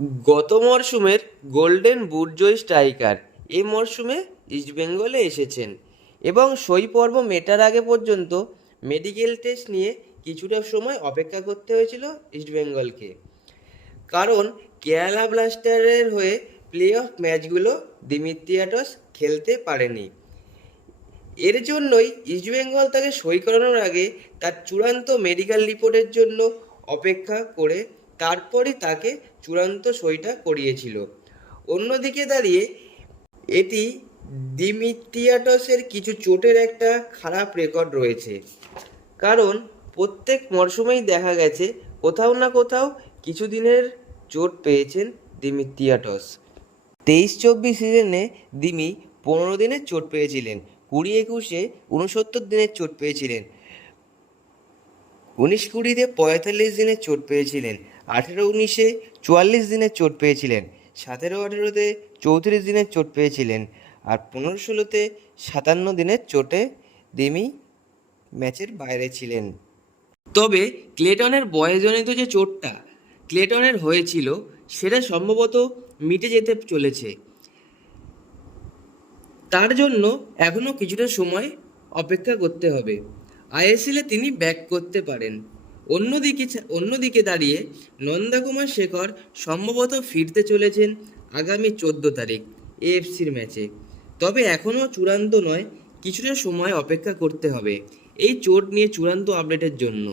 গত মরশুমের golden boot জয়ী striker এ মরশুমে ইস্টবেঙ্গলে এসেছেন এবং সই পর্ব মেটার আগে পর্যন্ত মেডিকেল টেস্ট নিয়ে কিছুটা সময় অপেক্ষা করতে হয়েছিল ইস্টবেঙ্গলকে কারণ কেরালা ব্লাস্টারের হয়ে প্লে অফ ম্যাচগুলো দিমিত্রিয়াটস খেলতে পারেনি। এর জন্যই ইস্টবেঙ্গল তাকে সই করানোর আগে তার চূড়ান্ত মেডিকেল রিপোর্টের জন্য অপেক্ষা করে তারপরই তাকে চূড়ান্ত সইটা করিয়েছিল। অন্যদিকে দাঁড়িয়ে এটি দিমিত্রিয়াটসের কিছু চোটের একটা খারাপ রেকর্ড রয়েছে। কারণ প্রত্যেক মরশুমেই দেখা গেছে কোথাও না কোথাও কিছু দিনের চোট পেয়েছেন দিমিত্রিয়াটস তেইশ চব্বিশ সিজনে দিমি পনেরো দিনের চোট পেয়েছিলেন কুড়ি একুশে উনসত্তর দিনের চোট পেয়েছিলেন উনিশ কুড়িতে পঁয়তাল্লিশ দিনের চোট পেয়েছিলেন। আঠেরো উনিশে চুয়াল্লিশ দিনের চোট পেয়েছিলেন, সতেরো আঠেরোতে চৌত্রিশ দিনের চোট পেয়েছিলেন আর পনেরো ষোলোতে সাতান্ন দিনের চোটে দিমি ম্যাচের বাইরে ছিলেন। তবে ক্লেটনের বয়সজনিত যে চোটটা ক্লেটনের হয়েছিল, সেটা সম্ভবত মিটে যেতে চলেছে। তার জন্য এখনও কিছুটা সময় অপেক্ষা করতে হবে। আইএসএলে তিনি ব্যাক করতে পারেন। অন্যদিকে অন্যদিকে দাঁড়িয়ে নন্দাকুমার শেখর সম্ভবত ফিরতে চলেছেন আগামী চোদ্দ তারিখ এএফসির ম্যাচে। তবে এখনও চূড়ান্ত নয়, কিছুটা সময় অপেক্ষা করতে হবে এই চোট নিয়ে চূড়ান্ত আপডেটের জন্য।